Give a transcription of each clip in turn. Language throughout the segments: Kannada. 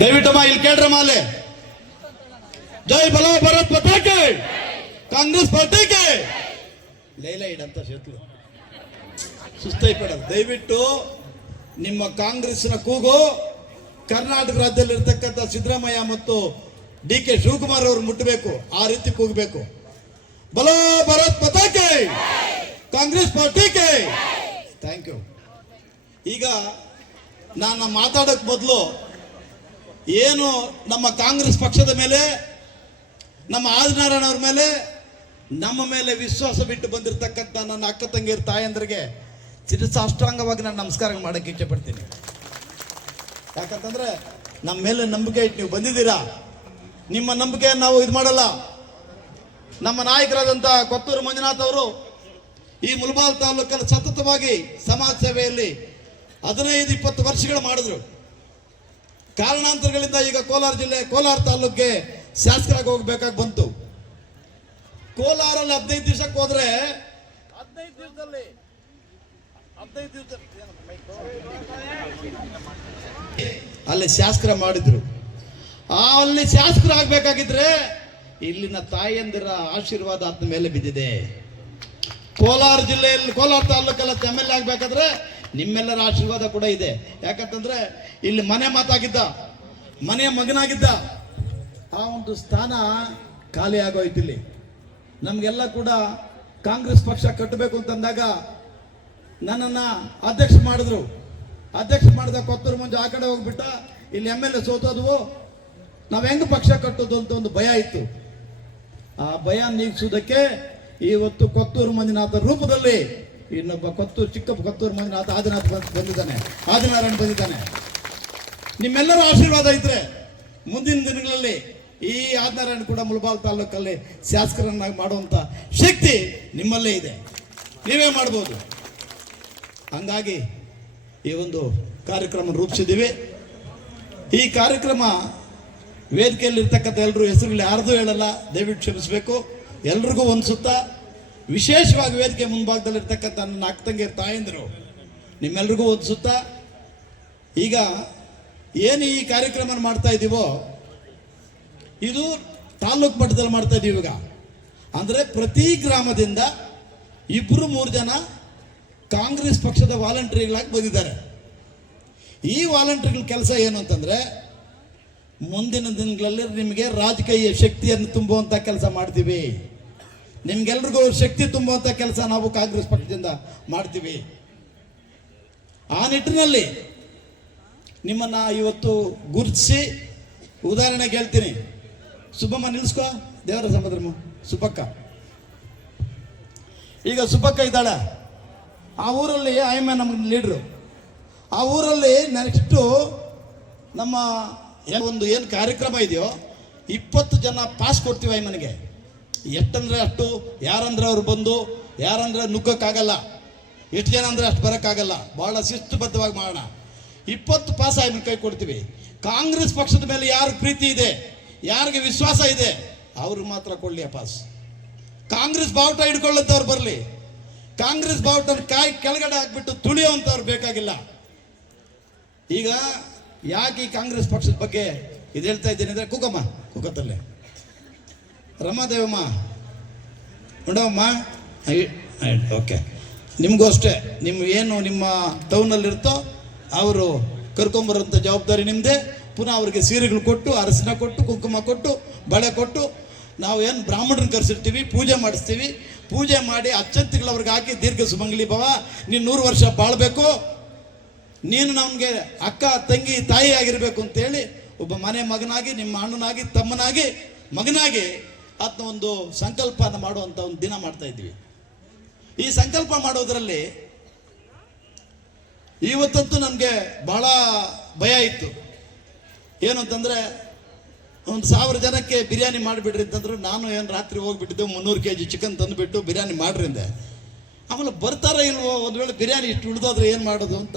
ದಯವಿಟ್ಟಮ್ಮ ಇಲ್ಲಿ ಕೇಳ್ರಮ್ಮ ಅಲ್ಲಿ ಜೈ ಬಲ ಭರತ್ ಪತಾಕೆ. ಕಾಂಗ್ರೆಸ್ ಪಾರ್ಟಿಗೆ ಲೈಲ ಇಡಂತ ಶತ್ರು ಸುಸ್ತೈಪಡೋದು ದಯವಿಟ್ಟು ನಿಮ್ಮ ಕಾಂಗ್ರೆಸ್ನ ಕೂಗು, ಕರ್ನಾಟಕ ರಾಜ್ಯದಲ್ಲಿ ಇರ್ತಕ್ಕಂಥ ಸಿದ್ದರಾಮಯ್ಯ ಮತ್ತು ಡಿ ಕೆ ಶಿವಕುಮಾರ್ ಅವರು ಮುಟ್ಟಬೇಕು ಆ ರೀತಿ ಕೂಗಬೇಕು. ಬಲ ಭರತ್ ಪತಾಕೆ. ಕಾಂಗ್ರೆಸ್ ಪಾರ್ಟಿಗೆ ಥ್ಯಾಂಕ್ ಯು. ಈಗ ನಾನು ಮಾತಾಡಕ್ ಬದಲು ಏನು ನಮ್ಮ ಕಾಂಗ್ರೆಸ್ ಪಕ್ಷದ ಮೇಲೆ, ನಮ್ಮ ಆದಿನಾರಾಯಣ ಅವ್ರ ಮೇಲೆ, ನಮ್ಮ ಮೇಲೆ ವಿಶ್ವಾಸ ಬಿಟ್ಟು ಬಂದಿರತಕ್ಕಂಥ ನನ್ನ ಅಕ್ಕ ತಂಗಿಯರ ತಾಯಂದ್ರಿಗೆ ಚಿರಸಾಷ್ಟಾಂಗವಾಗಿ ನಾನು ನಮಸ್ಕಾರ ಮಾಡೋಕ್ಕೆ ಇಚ್ಛೆ ಪಡ್ತೀನಿ. ಯಾಕಂತಂದ್ರೆ ನಮ್ಮ ಮೇಲೆ ನಂಬಿಕೆ ಇಟ್ಟು ನೀವು ಬಂದಿದ್ದೀರಾ? ನಿಮ್ಮ ನಂಬಿಕೆ ನಾವು ಇದು ಮಾಡಲ್ಲ. ನಮ್ಮ ನಾಯಕರಾದಂಥ ಕೊತ್ತೂರು ಮಂಜುನಾಥ್ ಅವರು ಈ ಮುಲ್ಬಾಲ್ ತಾಲೂಕಲ್ಲಿ ಸತತವಾಗಿ ಸಮಾಜ ಸೇವೆಯಲ್ಲಿ ಹದಿನೈದು ಇಪ್ಪತ್ತು ವರ್ಷಗಳು ಮಾಡಿದ್ರು. ಕಾರಣಾಂತರಗಳಿಂದ ಈಗ ಕೋಲಾರ ಜಿಲ್ಲೆ ಕೋಲಾರ ತಾಲೂಕಿಗೆ ಶಾಸಕರಾಗಿ ಹೋಗ್ಬೇಕಾಗಿ ಬಂತು. ಕೋಲಾರಲ್ಲಿ ಹದಿನೈದು ದಿವಸಕ್ಕೆ ಹೋದ್ರೆ ಹದಿನೈದು ದಿವಸದಲ್ಲಿ. ಅಲ್ಲಿ ಶಾಸಕರ ಮಾಡಿದ್ರು. ಆ ಅಲ್ಲಿ ಶಾಸಕರು ಆಗ್ಬೇಕಾಗಿದ್ರೆ ಇಲ್ಲಿನ ತಾಯಂದಿರ ಆಶೀರ್ವಾದ ಆತನ ಮೇಲೆ ಬಿದ್ದಿದೆ. ಕೋಲಾರ ಜಿಲ್ಲೆಯಲ್ಲಿ ಕೋಲಾರ ತಾಲೂಕಲ್ಲ ಎಂ ಎಲ್ ಎ ಆಗ್ಬೇಕಾದ್ರೆ ನಿಮ್ಮೆಲ್ಲರ ಆಶೀರ್ವಾದ ಕೂಡ ಇದೆ. ಯಾಕಂತಂದ್ರೆ ಇಲ್ಲಿ ಮನೆ ಮಾತಾಗಿದ್ದ, ಮನೆಯ ಮಗನಾಗಿದ್ದ, ಆ ಒಂದು ಸ್ಥಾನ ಖಾಲಿ ಆಗೋಯ್ತು ಇಲ್ಲಿ. ನಮಗೆಲ್ಲ ಕೂಡ ಕಾಂಗ್ರೆಸ್ ಪಕ್ಷ ಕಟ್ಟಬೇಕು ಅಂತಂದಾಗ ನನ್ನನ್ನ ಅಧ್ಯಕ್ಷ ಮಾಡಿದ್ರು. ಅಧ್ಯಕ್ಷ ಮಾಡಿದ ಕೊತ್ತೂರು ಮಂಜು ಆ ಕಡೆ ಹೋಗ್ಬಿಟ್ಟ, ಇಲ್ಲಿ ಎಂ ಎಲ್ ಎ ಸೋತೋದ್ವು. ನಾವು ಹೆಂಗ್ ಪಕ್ಷ ಕಟ್ಟೋದು ಅಂತ ಒಂದು ಭಯ ಇತ್ತು. ಆ ಭಯ ನೀಗಿಸುವುದಕ್ಕೆ ಇವತ್ತು ಕೊತ್ತೂರು ಮಂಜುನಾಥ ರೂಪದಲ್ಲಿ ಇನ್ನೊಬ್ಬ ಕೊತ್ತೂರು, ಚಿಕ್ಕಪ್ಪ ಕೊತ್ತೂರು ಮಂಜುನಾಥ ಆದಿನಾಥ್ ಬಂದ್- ಬಂದಿದ್ದಾನೆ. ಆದಿನಾರಾಯಣ ಬಂದಿದ್ದಾನೆ. ನಿಮ್ಮೆಲ್ಲರ ಆಶೀರ್ವಾದ ಇದ್ರೆ ಮುಂದಿನ ದಿನಗಳಲ್ಲಿ ಈ ಆದಿನಾರಾಯಣ ಕೂಡ ಮುಳಬಾಲ್ ತಾಲೂಕಲ್ಲಿ ಶಾಸಕರನ್ನಾಗಿ ಮಾಡುವಂತ ಶಕ್ತಿ ನಿಮ್ಮಲ್ಲೇ ಇದೆ. ನೀವೇ ಮಾಡ್ಬೋದು. ಹಂಗಾಗಿ ಈ ಒಂದು ಕಾರ್ಯಕ್ರಮ ರೂಪಿಸಿದ್ದೀವಿ. ಈ ಕಾರ್ಯಕ್ರಮ ವೇದಿಕೆಯಲ್ಲಿರ್ತಕ್ಕಂಥ ಎಲ್ಲರೂ ಹೆಸರುಗಳು ಯಾರ್ದು ಹೇಳಲ್ಲ. ದಯವಿಟ್ಟು ಕ್ಷಮಿಸಬೇಕು. ಎಲ್ರಿಗೂ ಒಂದು ಸುತ್ತ. ವಿಶೇಷವಾಗಿ ವೇದಿಕೆ ಮುಂಭಾಗದಲ್ಲಿ ಇರ್ತಕ್ಕಂಥ ನನ್ನ ಅಕ್ಕ ತಂಗಿಯರ ತಾಯಂದಿರು, ನಿಮ್ಮೆಲ್ರಿಗೂ ಓದಿಸುತ್ತಾ ಸುತ್ತ ಈಗ ಏನು ಈ ಕಾರ್ಯಕ್ರಮ ಮಾಡ್ತಾ ಇದ್ದೀವೋ ಇದು ತಾಲ್ಲೂಕು ಮಟ್ಟದಲ್ಲಿ ಮಾಡ್ತಾ ಇದ್ದೀವಿ ಈಗ. ಅಂದರೆ ಪ್ರತಿ ಗ್ರಾಮದಿಂದ ಇಬ್ಬರು ಮೂರು ಜನ ಕಾಂಗ್ರೆಸ್ ಪಕ್ಷದ ವಾಲಂಟ್ರಿಗಳಾಗಿ ಬಂದಿದ್ದಾರೆ. ಈ ವಾಲಂಟ್ರಿಗಳ ಕೆಲಸ ಏನು ಅಂತಂದ್ರೆ, ಮುಂದಿನ ದಿನಗಳಲ್ಲಿ ನಿಮಗೆ ರಾಜಕೀಯ ಶಕ್ತಿಯನ್ನು ತುಂಬುವಂತ ಕೆಲಸ ಮಾಡ್ತೀವಿ. ನಿಮ್ಗೆಲ್ರಿಗೂ ಶಕ್ತಿ ತುಂಬುವಂತ ಕೆಲಸ ನಾವು ಕಾಂಗ್ರೆಸ್ ಪಕ್ಷದಿಂದ ಮಾಡ್ತೀವಿ. ಆ ನಿಟ್ಟಿನಲ್ಲಿ ನಿಮ್ಮನ್ನ ಇವತ್ತು ಗುರುತಿಸಿ ಉದಾಹರಣೆಗೆ ಹೇಳ್ತೀನಿ. ಸುಬ್ಬಮ್ಮ ನಿಲ್ಸ್ಕೋ, ದೇವರ ಸಮುದ್ರಮ್ಮ ಸುಬ್ಬಕ್ಕ. ಈಗ ಸುಬ್ಬಕ್ಕ ಇದ್ದಾಳೆ. ಆ ಊರಲ್ಲಿ ಆಯಮ್ಮ ನಮ್ಮ ಲೀಡ್ರು ಆ ಊರಲ್ಲಿ ನೆಕ್ಸ್ಟು ನಮ್ಮ ಒಂದು ಏನು ಕಾರ್ಯಕ್ರಮ ಇದೆಯೋ, ಇಪ್ಪತ್ತು ಜನ ಪಾಸ್ ಕೊಡ್ತೀವಿ ಆಯಮ್ಮನಿಗೆ ಎಷ್ಟಂದ್ರೆ ಅಷ್ಟು, ಯಾರಂದ್ರೆ ಅವ್ರು ಬಂದು, ಯಾರಂದ್ರೆ ನುಗ್ಗಕ್ಕಾಗಲ್ಲ. ಎಷ್ಟು ಜನ ಅಂದ್ರೆ ಅಷ್ಟು ಬರೋಕ್ಕಾಗಲ್ಲ. ಭಾಳ ಶಿಸ್ತುಬದ್ಧವಾಗಿ ಮಾಡೋಣ. ಇಪ್ಪತ್ತು ಪಾಸ್ ಆಯ್ಮನ ಕೈ ಕೊಡ್ತೀವಿ. ಕಾಂಗ್ರೆಸ್ ಪಕ್ಷದ ಮೇಲೆ ಯಾರು ಪ್ರೀತಿ ಇದೆ? ಯಾರಿಗೆ ವಿಶ್ವಾಸ ಇದೆ? ಅವರು ಮಾತ್ರ ಕೊಡಲಿ ಪಾಸ್. ಕಾಂಗ್ರೆಸ್ ಬಾವುಟ ಹಿಡ್ಕೊಳ್ಳೋಂಥವ್ರು ಬರಲಿ. ಕಾಂಗ್ರೆಸ್ ಬಾವುಟ ಕಾಯಿ ಕೆಳಗಡೆ ಹಾಕ್ಬಿಟ್ಟು ತುಳಿಯೋವಂಥವ್ರು ಬೇಕಾಗಿಲ್ಲ. ಈಗ ಯಾಕೆ ಈ ಕಾಂಗ್ರೆಸ್ ಪಕ್ಷದ ಬಗ್ಗೆ ಇದು ಹೇಳ್ತಾ ಇದ್ದೀನಿ ಅಂದ್ರೆ ಕುಕಮ್ಮ, ಕುಕತ್ತಲ್ಲೇ. ರಮಾದೇವಮ್ಮ ನೋಡವಮ್ಮ ಓಕೆ. ನಿಮಗೂ ಅಷ್ಟೇ ನಿಮ್ಮ ಏನು ನಿಮ್ಮ ಟೌನಲ್ಲಿರ್ತೋ ಅವರು ಕರ್ಕೊಂಬರೋಂಥ ಜವಾಬ್ದಾರಿ ನಿಮ್ಮದೇ ಪುನಃ ಅವರಿಗೆ ಸೀರೆಗಳು ಕೊಟ್ಟು ಅರಸಿನ ಕೊಟ್ಟು ಕುಂಕುಮ ಕೊಟ್ಟು ಬಳೆ ಕೊಟ್ಟು ನಾವು ಏನು ಬ್ರಾಹ್ಮಣರನ್ನ ಕರೆಸಿರ್ತೀವಿ ಪೂಜೆ ಮಾಡಿಸ್ತೀವಿ. ಪೂಜೆ ಮಾಡಿ ಅಚ್ಚಂತಿಗಳು ಅವ್ರಿಗೆ ಹಾಕಿ ದೀರ್ಘ ಸುಮಂಗಲಿ ಭವ ನೀನು ನೂರು ವರ್ಷ ಬಾಳಬೇಕು. ನೀನು ನಮಗೆ ಅಕ್ಕ ತಂಗಿ ತಾಯಿ ಆಗಿರಬೇಕು ಅಂತೇಳಿ ಒಬ್ಬ ಮನೆ ಮಗನಾಗಿ ನಿಮ್ಮ ಅಣ್ಣನಾಗಿ ತಮ್ಮನಾಗಿ ಮಗನಾಗಿ ಅದನ್ನ ಒಂದು ಸಂಕಲ್ಪನ ಮಾಡುವಂಥ ಒಂದು ದಿನ ಮಾಡ್ತಾ ಇದ್ವಿ ಈ ಸಂಕಲ್ಪ ಮಾಡೋದ್ರಲ್ಲಿ ಇವತ್ತಂತೂ ನನಗೆ ಬಹಳ ಭಯ ಇತ್ತು. ಏನು ಅಂತಂದ್ರೆ ಒಂದು ಸಾವಿರ ಜನಕ್ಕೆ ಬಿರಿಯಾನಿ ಮಾಡಿಬಿಡ್ರಿ ಅಂತಂದ್ರು ನಾನು ಏನು ರಾತ್ರಿ ಹೋಗ್ಬಿಟ್ಟಿದ್ದೆ ಮುನ್ನೂರು ಕೆ ಜಿ ಚಿಕನ್ ತಂದುಬಿಟ್ಟು ಬಿರಿಯಾನಿ ಮಾಡ್ರಿಂದೆ ಆಮೇಲೆ ಬರ್ತಾರ ಇಲ್ವೋ ಒಂದು ವೇಳೆ ಬಿರಿಯಾನಿ ಇಷ್ಟು ಉಳಿದೋದ್ರೆ ಏನು ಮಾಡೋದು ಅಂತ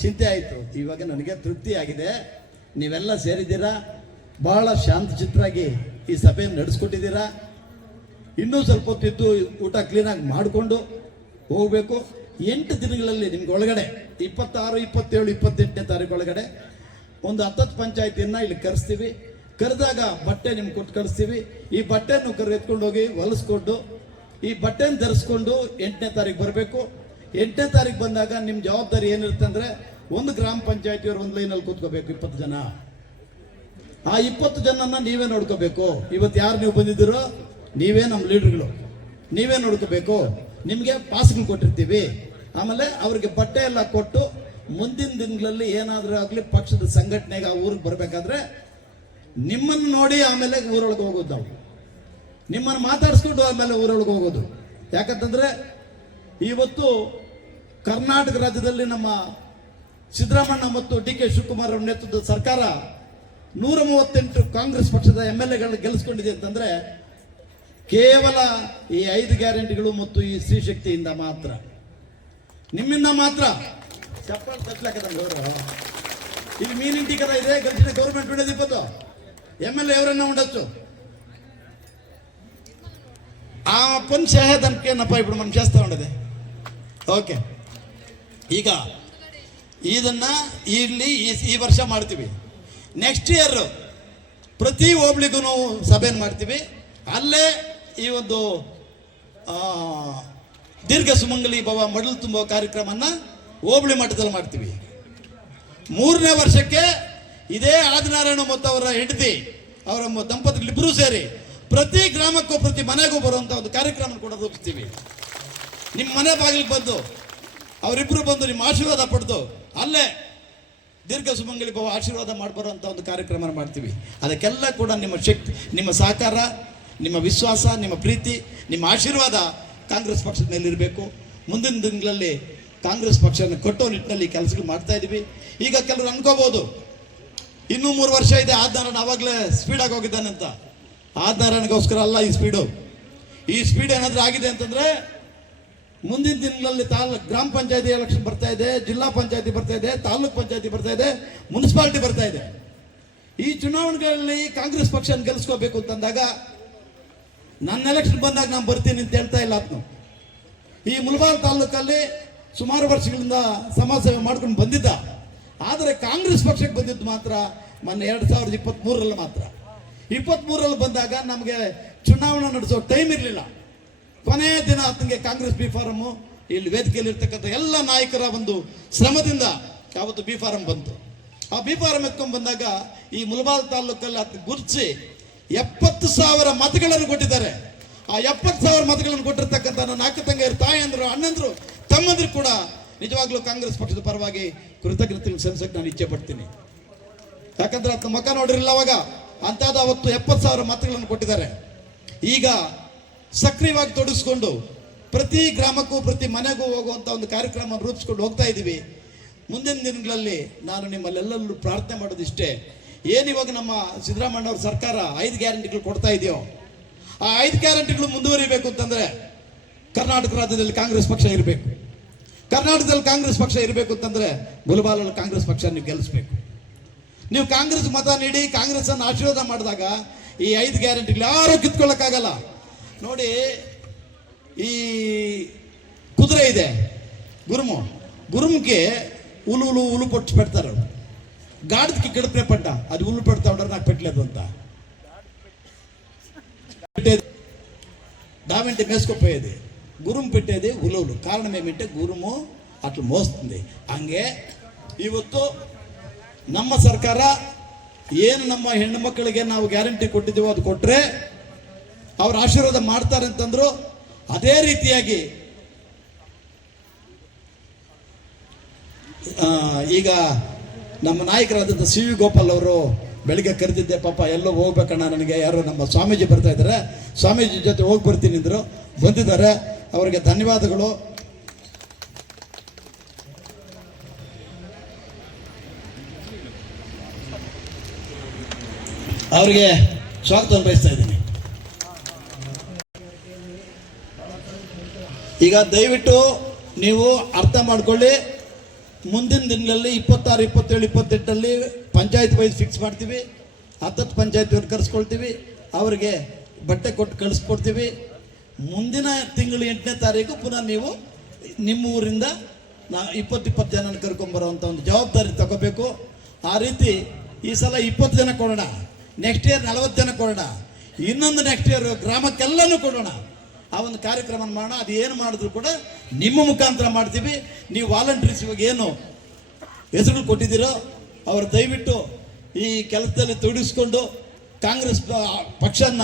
ಚಿಂತೆ ಆಯಿತು. ಇವಾಗ ನನಗೆ ತೃಪ್ತಿ ಆಗಿದೆ. ನೀವೆಲ್ಲ ಸೇರಿದ್ದೀರಾ? ಬಹಳ ಶಾಂತ ಚಿತ್ರಾಗಿ ಈ ಸಭೆಯನ್ನು ನಡೆಸ್ಕೊಟ್ಟಿದ್ದೀರಾ? ಇನ್ನೂ ಸ್ವಲ್ಪ ಹೊತ್ತಿದ್ದು ಊಟ ಕ್ಲೀನಾಗಿ ಮಾಡಿಕೊಂಡು ಹೋಗಬೇಕು. ಎಂಟು ದಿನಗಳಲ್ಲಿ ನಿಮ್ಗೆ ಒಳಗಡೆ ಇಪ್ಪತ್ತಾರು, ಇಪ್ಪತ್ತೇಳು, ಇಪ್ಪತ್ತೆಂಟನೇ ತಾರೀಕು ಒಳಗಡೆ ಒಂದು ಹತ್ತತ್ತು ಪಂಚಾಯತಿಯನ್ನು ಇಲ್ಲಿ ಕರೆಸ್ತೀವಿ. ಕರೆದಾಗ ಬಟ್ಟೆ ನಿಮ್ಗೆ ಕೊಟ್ಟು ಕಳಿಸ್ತೀವಿ. ಈ ಬಟ್ಟೆಯನ್ನು ಕರೆ, ಎತ್ಕೊಂಡು ಹೋಗಿ ಹೊಲಿಸ್ಕೊಂಡು, ಈ ಬಟ್ಟೆನ ಧರಿಸ್ಕೊಂಡು ಎಂಟನೇ ತಾರೀಕು ಬರಬೇಕು. ಎಂಟನೇ ತಾರೀಕು ಬಂದಾಗ ನಿಮ್ಮ ಜವಾಬ್ದಾರಿ ಏನಿರುತ್ತೆ ಅಂದರೆ ಒಂದು ಗ್ರಾಮ ಪಂಚಾಯತಿಯವರು ಒಂದು ಲೈನಲ್ಲಿ ಕೂತ್ಕೋಬೇಕು ಇಪ್ಪತ್ತು ಜನ. ಆ ಇಪ್ಪತ್ತು ಜನನ್ನ ನೀವೇ ನೋಡ್ಕೋಬೇಕು. ಇವತ್ತು ಯಾರು ನೀವು ಬಂದಿದ್ದೀರೋ, ನೀವೇ ನಮ್ಮ ಲೀಡರ್ಗಳು. ನೀವೇ ನೋಡ್ಕೋಬೇಕು. ನಿಮಗೆ ಪಾಸ್ಗಳು ಕೊಟ್ಟಿರ್ತೀವಿ. ಆಮೇಲೆ ಅವ್ರಿಗೆ ಬಟ್ಟೆ ಎಲ್ಲ ಕೊಟ್ಟು ಮುಂದಿನ ದಿನಗಳಲ್ಲಿ ಏನಾದರೂ ಆಗಲಿ ಪಕ್ಷದ ಸಂಘಟನೆಗೆ ಆ ಊರಿಗೆ ಬರಬೇಕಾದ್ರೆ ನಿಮ್ಮನ್ನು ನೋಡಿ ಆಮೇಲೆ ಊರೊಳಗೆ ಹೋಗೋದು ನಾವು. ನಿಮ್ಮನ್ನು ಮಾತಾಡಿಸ್ಕೊಂಡು ಆಮೇಲೆ ಊರೊಳಗೆ ಹೋಗೋದು. ಯಾಕಂತಂದ್ರೆ ಇವತ್ತು ಕರ್ನಾಟಕ ರಾಜ್ಯದಲ್ಲಿ ನಮ್ಮ ಸಿದ್ದರಾಮಣ್ಣ ಮತ್ತು ಡಿ ಕೆ ಶಿವಕುಮಾರ್ ಅವರ ನೇತೃತ್ವದ ಸರ್ಕಾರ ನೂರ ಮೂವತ್ತೆಂಟು ಕಾಂಗ್ರೆಸ್ ಪಕ್ಷದ ಎಂ ಎಲ್ ಎಗಳನ್ನ ಗೆಲ್ಲಿಸ್ಕೊಂಡಿದೆ ಅಂತಂದರೆ ಕೇವಲ ಈ ಐದು ಗ್ಯಾರಂಟಿಗಳು ಮತ್ತು ಈ ಸ್ತ್ರೀಶಕ್ತಿಯಿಂದ ಮಾತ್ರ. ನಿಮ್ಮಿಂದ ಮಾತ್ರ. ಚಪ್ಪಲ್ ತಟ್ಲಾಕದಂಗೆ ಈಗ ಮೀನಿಂಗ್ ಇದೆ ಗಂಟಿನ ಗೌರ್ಮೆಂಟ್ ಬಿಡೋದು ಇಪ್ಪತ್ತು. ಎಂ ಎಲ್ ಎ ಅವರನ್ನ ಉಂಡಚ್ಚು. ಆ ಪಂಚ ದನಕೇನಪ್ಪ ಇಬ್ಬರು ಮನ್ ಶಾಸ್ತ್ರ ಉಂಡದೆ ಓಕೆ. ಈಗ ಇದನ್ನ ಇಲ್ಲಿ ಈ ವರ್ಷ ಮಾಡ್ತೀವಿ. ನೆಕ್ಸ್ಟ್ ಇಯರ್ ಪ್ರತಿ ಹೋಬ್ಳಿಗೂ ಸಭೆಯನ್ನು ಮಾಡ್ತೀವಿ. ಅಲ್ಲೇ ಈ ಒಂದು ದೀರ್ಘ ಸುಮಂಗಲಿ ಭವ ಮಡಲು ತುಂಬೋ ಕಾರ್ಯಕ್ರಮವನ್ನು ಹೋಬಳಿ ಮಠದಲ್ಲಿ ಮಾಡ್ತೀವಿ. ಮೂರನೇ ವರ್ಷಕ್ಕೆ ಇದೇ ಆದಿನಾರಾಯಣ ಮತ್ತು ಅವರ ಹೆಂಡತಿ, ಅವರ ದಂಪತಿಗಳಿಬ್ಬರೂ ಸೇರಿ ಪ್ರತಿ ಗ್ರಾಮಕ್ಕೂ ಪ್ರತಿ ಮನೆಗೂ ಬರುವಂಥ ಒಂದು ಕಾರ್ಯಕ್ರಮ ಕೂಡ ರೂಪಿಸ್ತೀವಿ. ನಿಮ್ಮ ಮನೆ ಬಾಗಿಲಿಗೆ ಬಂದು ಅವರಿಬ್ಬರು ಬಂದು ನಿಮ್ಮ ಆಶೀರ್ವಾದ ಪಡೆದು, ಅಲ್ಲೇ ದೀರ್ಘ ಸುಮಂಗಲಿ ಬಹು ಆಶೀರ್ವಾದ ಮಾಡಿಬರುವಂಥ ಒಂದು ಕಾರ್ಯಕ್ರಮ ಮಾಡ್ತೀವಿ. ಅದಕ್ಕೆಲ್ಲ ಕೂಡ ನಿಮ್ಮ ಶಕ್ತಿ, ನಿಮ್ಮ ಸಹಕಾರ, ನಿಮ್ಮ ವಿಶ್ವಾಸ, ನಿಮ್ಮ ಪ್ರೀತಿ, ನಿಮ್ಮ ಆಶೀರ್ವಾದ ಕಾಂಗ್ರೆಸ್ ಪಕ್ಷದ ಮೇಲೆ ಇರಬೇಕು. ಮುಂದಿನ ದಿನಗಳಲ್ಲಿ ಕಾಂಗ್ರೆಸ್ ಪಕ್ಷನ ಕೊಟ್ಟೋ ನಿಟ್ಟಿನಲ್ಲಿ ಕೆಲಸಗಳು ಮಾಡ್ತಾ ಇದ್ದೀವಿ ಈಗ ಕೆಲವರು ಅನ್ಕೋಬಹುದು ಇನ್ನೂ ಮೂರು ವರ್ಷ ಇದೆ ಆಧಾರಣ ಅವಾಗಲೇ ಸ್ಪೀಡಾಗಿ ಹೋಗಿದ್ದಾನಂತ ಆಧಾರಣಗೋಸ್ಕರ ಅಲ್ಲ ಈ ಸ್ಪೀಡು ಈ ಸ್ಪೀಡ್ ಏನಾದರೂ ಆಗಿದೆ ಅಂತಂದ್ರೆ ಮುಂದಿನ ದಿನಗಳಲ್ಲಿ ತಾಲೂ ಗ್ರಾಮ ಪಂಚಾಯತಿ ಎಲೆಕ್ಷನ್ ಬರ್ತಾ ಇದೆ, ಜಿಲ್ಲಾ ಪಂಚಾಯತಿ ಬರ್ತಾ ಇದೆ, ತಾಲೂಕ್ ಪಂಚಾಯತಿ ಬರ್ತಾ ಇದೆ, ಮುನ್ಸಿಪಾಲಿಟಿ ಬರ್ತಾ ಇದೆ. ಈ ಚುನಾವಣೆಗಳಲ್ಲಿ ಕಾಂಗ್ರೆಸ್ ಪಕ್ಷ ಗೆಲ್ಲಿಸ್ಕೋಬೇಕು ಅಂತಂದಾಗ ನನ್ನ ಎಲೆಕ್ಷನ್ ಬಂದಾಗ ನಾನು ಬರ್ತೀನಿ ಅಂತ ಹೇಳ್ತಾ ಇಲ್ಲ ಆತ್ನು ಈ ಮುಲ್ಬಾರ್ ತಾಲೂಕಲ್ಲಿ ಸುಮಾರು ವರ್ಷಗಳಿಂದ ಸಮಾಜ ಸೇವೆ ಮಾಡ್ಕೊಂಡು ಬಂದಿದ್ದ. ಆದರೆ ಕಾಂಗ್ರೆಸ್ ಪಕ್ಷಕ್ಕೆ ಬಂದಿದ್ದು ಮಾತ್ರ ಮೊನ್ನೆ ಎರಡು ಸಾವಿರದ ಇಪ್ಪತ್ತ್ಮೂರರಲ್ಲಿ ಮಾತ್ರ. ಇಪ್ಪತ್ತ್ಮೂರರಲ್ಲಿ ಬಂದಾಗ ನಮಗೆ ಚುನಾವಣೆ ನಡೆಸೋ ಟೈಮ್ ಇರಲಿಲ್ಲ. ಕೊನೆಯ ದಿನ ಆತನಿಗೆ ಕಾಂಗ್ರೆಸ್ ಬಿ ಫಾರಮ್ಮು ಇಲ್ಲಿ ವೇದಿಕೆಯಲ್ಲಿ ಇರ್ತಕ್ಕಂಥ ಎಲ್ಲ ನಾಯಕರ ಒಂದು ಶ್ರಮದಿಂದ ಯಾವತ್ತು ಬಿ ಫಾರಂ ಬಂತು. ಆ ಬಿ ಫಾರಂ ಎತ್ಕೊಂಡ್ ಬಂದಾಗ ಈ ಮುಲ್ಬಾಲ್ ತಾಲೂಕಲ್ಲಿ ಆತ ಗುರುತಿಸಿ ಎಪ್ಪತ್ತು ಸಾವಿರ ಮತಗಳನ್ನು ಕೊಟ್ಟಿದ್ದಾರೆ. ಆ ಎಪ್ಪತ್ತು ಸಾವಿರ ಮತಗಳನ್ನು ಕೊಟ್ಟಿರ್ತಕ್ಕಂಥ ನನ್ನ ಅಕ್ಕ ತಂಗಿಯರು ತಾಯಂದ್ರು ಅಣ್ಣಂದ್ರು, ತಮ್ಮಂದ್ರು ಕೂಡ ನಿಜವಾಗ್ಲೂ ಕಾಂಗ್ರೆಸ್ ಪಕ್ಷದ ಪರವಾಗಿ ಕೃತಜ್ಞತೆ ಸಲ್ಲಿಸೋಕೆ ನಾನು ಇಚ್ಛೆ ಪಡ್ತೀನಿ. ಯಾಕಂದ್ರೆ ಆತನ ಮಕ ನೋಡಿರಲಿಲ್ಲ ಅವಾಗ. ಅಂಥದ್ದು ಅವತ್ತು ಎಪ್ಪತ್ತು ಸಾವಿರ ಮತಗಳನ್ನು ಕೊಟ್ಟಿದ್ದಾರೆ. ಈಗ ಸಕ್ರಿಯವಾಗಿ ತೊಡಗಿಸ್ಕೊಂಡು ಪ್ರತಿ ಗ್ರಾಮಕ್ಕೂ, ಪ್ರತಿ ಮನೆಗೂ ಹೋಗುವಂಥ ಒಂದು ಕಾರ್ಯಕ್ರಮ ರೂಪಿಸ್ಕೊಂಡು ಹೋಗ್ತಾ ಇದ್ದೀವಿ. ಮುಂದಿನ ದಿನಗಳಲ್ಲಿ ನಾನು ನಿಮ್ಮಲ್ಲೆಲ್ಲರೂ ಪ್ರಾರ್ಥನೆ ಮಾಡೋದಿಷ್ಟೇ. ಏನಿವಾಗ ನಮ್ಮ ಸಿದ್ದರಾಮಣ್ಣ ಅವ್ರ ಸರ್ಕಾರ ಐದು ಗ್ಯಾರಂಟಿಗಳು ಕೊಡ್ತಾ ಇದೆಯೋ, ಆ ಐದು ಗ್ಯಾರಂಟಿಗಳು ಮುಂದುವರಿಬೇಕು ಅಂತಂದ್ರೆ ಕರ್ನಾಟಕ ರಾಜ್ಯದಲ್ಲಿ ಕಾಂಗ್ರೆಸ್ ಪಕ್ಷ ಇರಬೇಕು. ಕರ್ನಾಟಕದಲ್ಲಿ ಕಾಂಗ್ರೆಸ್ ಪಕ್ಷ ಇರಬೇಕು ಅಂತಂದ್ರೆ ಮುಲಬಾಲಲ್ಲಿ ಕಾಂಗ್ರೆಸ್ ಪಕ್ಷ ನೀವು ಗೆಲ್ಲಿಸ್ಬೇಕು. ನೀವು ಕಾಂಗ್ರೆಸ್ ಮತ ನೀಡಿ ಕಾಂಗ್ರೆಸ್ ಅನ್ನು ಆಶೀರ್ವಾದ ಮಾಡಿದಾಗ ಈ ಐದು ಗ್ಯಾರಂಟಿಗಳು ಯಾರು ಕಿತ್ಕೊಳ್ಳೋಕ್ಕಾಗಲ್ಲ. ನೋಡಿ ಈ ಕುದುರೆ ಇದೆ ಗುರುಮು ಗುರುಮ್ಗೆ ಉಲು ಉಲು ಉಲು ಪಟ್ಟು పెడతారు గాడిదకి గడిపిన పంట అది ఉల్లు పెడతా ఉంటారు నాకు పెట్టలేదు అంత పెట్టేది డావెంటి మేసుకుపోయేది గురుము పెట్టేది ఉలువులు కారణం ఏమంటే గురుము అట్లా మోస్తుంది ಹಂಗೆ ಇವತ್ತು ನಮ್ಮ ಸರ್ಕಾರ ಏನು ನಮ್ಮ ಹೆಣ್ಣು ಮಕ್ಕಳಿಗೆ ನಾವು ಗ್ಯಾರಂಟಿ ಕೊಟ್ಟಿದ್ದೀವೋ ಅದು ಕೊಟ್ಟರೆ ಅವ್ರ ಆಶೀರ್ವಾದ ಮಾಡ್ತಾರೆ ಅಂತಂದ್ರು ಅದೇ ರೀತಿಯಾಗಿ ಈಗ ನಮ್ಮ ನಾಯಕರಾದಂಥ ಸಿ ವಿ ಗೋಪಾಲ್ ಅವರು ಬೆಳಿಗ್ಗೆ ಕರೆದಿದ್ದೆ, ಪಾಪ ಎಲ್ಲೋ ಹೋಗ್ಬೇಕಣ್ಣ ನನಗೆ, ಯಾರೋ ನಮ್ಮ ಸ್ವಾಮೀಜಿ ಬರ್ತಾ ಇದ್ದಾರೆ. ಸ್ವಾಮೀಜಿ ಜೊತೆ ಹೋಗಿ ಬರ್ತೀನಿ ಅಂದರು. ಬಂದಿದ್ದಾರೆ. ಅವರಿಗೆ ಧನ್ಯವಾದಗಳು. ಅವರಿಗೆ ಸ್ವಾಗತ ಬಯಸ್ತಾ ಇದ್ದೀನಿ. ಈಗ ದಯವಿಟ್ಟು ನೀವು ಅರ್ಥ ಮಾಡ್ಕೊಳ್ಳಿ. ಮುಂದಿನ ದಿನಗಳಲ್ಲಿ ಇಪ್ಪತ್ತಾರು, ಇಪ್ಪತ್ತೇಳು, ಇಪ್ಪತ್ತೆಂಟಲ್ಲಿ ಪಂಚಾಯತ್ ವೈಸ್ ಫಿಕ್ಸ್ ಮಾಡ್ತೀವಿ. ಹತ್ತತ್ತು ಪಂಚಾಯತ್ ಕರೆಸ್ಕೊಳ್ತೀವಿ. ಅವರಿಗೆ ಬಟ್ಟೆ ಕೊಟ್ಟು ಕಳಿಸ್ಕೊಡ್ತೀವಿ. ಮುಂದಿನ ತಿಂಗಳು ಎಂಟನೇ ತಾರೀಕು ಪುನಃ ನೀವು ನಿಮ್ಮ ಊರಿಂದ ನಾ ಇಪ್ಪತ್ತು ಇಪ್ಪತ್ತು ಜನನ ಕರ್ಕೊಂಬರೋವಂಥ ಒಂದು ಜವಾಬ್ದಾರಿ ತಗೋಬೇಕು. ಆ ರೀತಿ ಈ ಸಲ ಇಪ್ಪತ್ತು ಜನ ಕೊಡೋಣ. ನೆಕ್ಸ್ಟ್ ಇಯರ್ ನಲವತ್ತು ಜನ ಕೊಡೋಣ. ಇನ್ನೊಂದು ನೆಕ್ಸ್ಟ್ ಇಯರ್ ಗ್ರಾಮಕ್ಕೆಲ್ಲನೂ ಕೊಡೋಣ. ಆ ಒಂದು ಕಾರ್ಯಕ್ರಮ ಮಾಡೋಣ. ಅದು ಏನು ಮಾಡಿದ್ರು ಕೂಡ ನಿಮ್ಮ ಮುಖಾಂತರ ಮಾಡ್ತೀವಿ. ನೀವು ವಾಲಂಟಿಯರ್ಸ್ ಇವಾಗ ಏನು ಹೆಸರು ಕೊಟ್ಟಿದ್ದೀರೋ ಅವರು ದಯವಿಟ್ಟು ಈ ಕೆಲಸದಲ್ಲಿ ತೊಡಗಿಸ್ಕೊಂಡು ಕಾಂಗ್ರೆಸ್ ಪಕ್ಷನ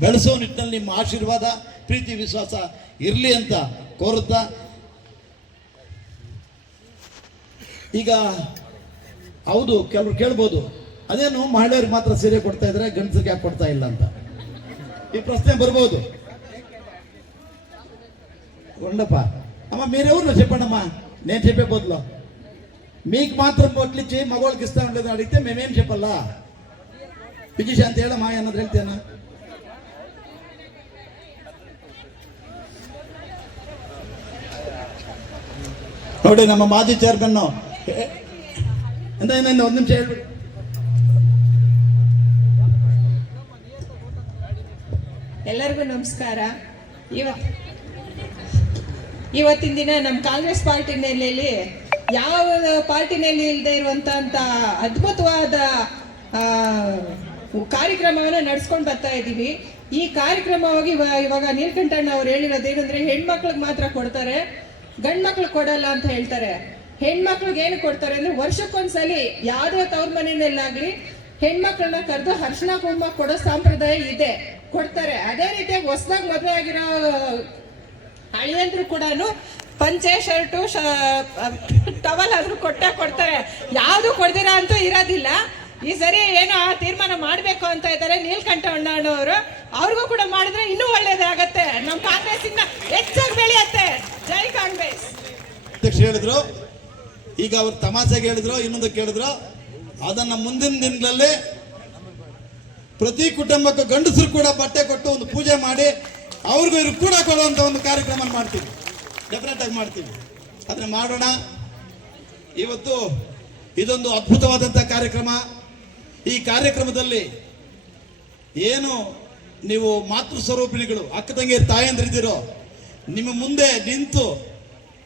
ಬೆಳೆಸೋ ನಿಟ್ಟಿನಲ್ಲಿ ನಿಮ್ಮ ಆಶೀರ್ವಾದ, ಪ್ರೀತಿ, ವಿಶ್ವಾಸ ಇರಲಿ ಅಂತ ಕೋರುತ್ತಾ. ಈಗ ಹೌದು, ಕೆಲವರು ಕೇಳ್ಬೋದು. ಅದೇನು ಮಹಿಳೆಯರಿಗೆ ಮಾತ್ರ ಸೀರೆ ಕೊಡ್ತಾ ಇದ್ರೆ ಗಂಡಸರಿಗೆ ಯಾಕೆ ಕೊಡ್ತಾ ಇಲ್ಲ ಅಂತ? ಈ ಪ್ರಶ್ನೆ ಬರ್ಬೋದು. ఉండప్ప అమ్మ మీరెవరు చెప్పండమ్మా నేను చెప్పే బదులు మీకు మాత్రం పొట్లిచ్చి మగవాళ్ళకి ఇస్తా ఉండేది అడిగితే మేమేం చెప్పాలా విజయశాంతి ಹೇಳಮ್ಮ ಏನಾದ್ರು ಹೇಳ್ತೇನ ನೋಡಿ ನಮ್ಮ ಮಾಜಿ ಚೇರ್ಮನ್ ಎಂತ ಒಂದು ನಿಮಿಷ ಹೇಳ್ಬಿಡಿ ಎಲ್ಲರಿಗೂ ನಮಸ್ಕಾರ ಇವತ್ ಇವತ್ತಿನ ದಿನ ನಮ್ಮ ಕಾಂಗ್ರೆಸ್ ಪಾರ್ಟಿ ಪಾರ್ಟಿನಲ್ಲಿ ಯಾವ ಪಾರ್ಟಿನಲ್ಲಿ ಇಲ್ಲದೆ ಇರುವಂತ ಅದ್ಭುತವಾದ ಕಾರ್ಯಕ್ರಮವನ್ನು ನಡ್ಸ್ಕೊಂಡು ಬರ್ತಾ ಇದ್ದೀವಿ. ಈ ಕಾರ್ಯಕ್ರಮವಾಗಿ ಇವ- ಇವಾಗ ನೀಲಕಂಠಣ್ಣ ಅವ್ರು ಹೇಳಿರೋದೇನಂದ್ರೆ ಹೆಣ್ಮಕ್ಳಿಗೆ ಮಾತ್ರ ಕೊಡ್ತಾರೆ, ಗಂಡ್ ಮಕ್ಳಿಗೆ ಕೊಡಲ್ಲ ಅಂತ ಹೇಳ್ತಾರೆ. ಹೆಣ್ಮಕ್ಳಿಗೆ ಏನು ಕೊಡ್ತಾರೆ ಅಂದ್ರೆ ವರ್ಷಕ್ಕೊಂದ್ಸಲಿ ಯಾವುದೋ ತವ್ರ ಮನೆಯಲ್ಲಾಗ್ಲಿ ಹೆಣ್ಮಕ್ಳನ್ನ ಕರೆದು ಹರ್ಷಣ ಕುಂಕುಮ ಕೊಡೋ ಸಂಪ್ರದಾಯ ಇದೆ. ಕೊಡ್ತಾರೆ. ಅದೇ ರೀತಿಯಾಗಿ ಹೊಸದಾಗಿ ಮದುವೆ ಆಗಿರೋ ಅಳಿಯಂದ್ರು ಕೂಡ ಪಂಚೆ, ಶರ್ಟು ಟವಲ್ ಆದ್ರೂ ಕೊಟ್ಟೆ ಕೊಡ್ತಾರೆ. ಯಾವುದು ಕೊಡ್ದಿರ ಅಂತೂ ಇರೋದಿಲ್ಲ. ಈ ಸರಿ ಏನೋ ತೀರ್ಮಾನ ಮಾಡಬೇಕು ಅಂತ ಇದ್ದಾರೆ ನೀಲ್ಕಂಠ ಅಣ್ಣವರು ಅವ್ರಿಗೂ ಕೂಡ ಮಾಡಿದ್ರೆ ಇನ್ನೂ ಒಳ್ಳೇದಾಗತ್ತೆ. ನಮ್ಮ ಕಾಂಗ್ರೆಸ್ ಇನ್ನ ಹೆಚ್ಚಾಗಿ ಬೆಳೆಯತ್ತೆ. ಜೈ ಕಾಂಗ್ರೆಸ್. ಅಧ್ಯಕ್ಷ ಹೇಳಿದ್ರು, ಈಗ ಅವ್ರು ತಮಾಷೆಗೆ ಹೇಳಿದ್ರು, ಇನ್ನೊಂದು ಕೇಳಿದ್ರು. ಅದನ್ನ ಮುಂದಿನ ದಿನಗಳಲ್ಲಿ ಪ್ರತಿ ಕುಟುಂಬಕ್ಕೂ ಗಂಡಸರು ಕೂಡ ಬಟ್ಟೆ ಕೊಟ್ಟು ಒಂದು ಪೂಜೆ ಮಾಡಿ ಅವ್ರಿಗೂ ಇವ್ರಿಗೆ ಕೂಡ ಕೊಡುವಂತ ಒಂದು ಕಾರ್ಯಕ್ರಮ ಮಾಡ್ತೀವಿ. ಡೆಫಿನೆಟ್ ಆಗಿ ಮಾಡ್ತೀವಿ. ಅದನ್ನ ಮಾಡೋಣ. ಇವತ್ತು ಇದೊಂದು ಅದ್ಭುತವಾದಂಥ ಕಾರ್ಯಕ್ರಮ. ಈ ಕಾರ್ಯಕ್ರಮದಲ್ಲಿ ಏನು ನೀವು ಮಾತೃ ಸ್ವರೂಪಿಣಿಗಳು, ಅಕ್ಕ ತಂಗಿ ತಾಯಂದ್ರಿದ್ದೀರೋ ನಿಮ್ಮ ಮುಂದೆ ನಿಂತು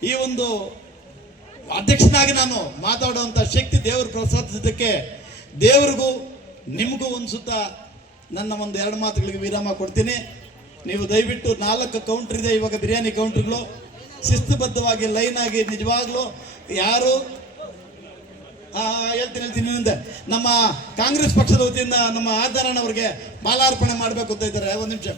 ಈ ಒಂದು ಅಧ್ಯಕ್ಷನಾಗಿ ನಾನು ಮಾತಾಡುವಂಥ ಶಕ್ತಿ ದೇವರು ಪ್ರಸಾದಿಸಿದ್ದಕ್ಕೆ ದೇವರಿಗೂ ನಿಮಗೂ ಒಂದು ಸುತ್ತ ನನ್ನ ಒಂದು ಎರಡು ಮಾತುಗಳಿಗೆ ವಿರಾಮ ಕೊಡ್ತೀನಿ. ನೀವು ದಯವಿಟ್ಟು ನಾಲ್ಕು ಕೌಂಟರ್ ಇದೆ, ಇವಾಗ ಬಿರಿಯಾನಿ ಕೌಂಟರ್ಗಳು ಶಿಸ್ತುಬದ್ಧವಾಗಿ ಲೈನ್ ಆಗಿ, ನಿಜವಾಗ್ಲೂ ಯಾರು? ಹೇಳ್ತೀನಿ ಹೇಳ್ತೀನಿ ಮುಂದೆ ನಮ್ಮ ಕಾಂಗ್ರೆಸ್ ಪಕ್ಷದ ವತಿಯಿಂದ ನಮ್ಮ ಆಧಾರಣ ಅವ್ರಿಗೆ ಮಾಲಾರ್ಪಣೆ ಮಾಡಬೇಕು ಅಂತ ಇದ್ದಾರೆ. ಒಂದು ನಿಮಿಷ.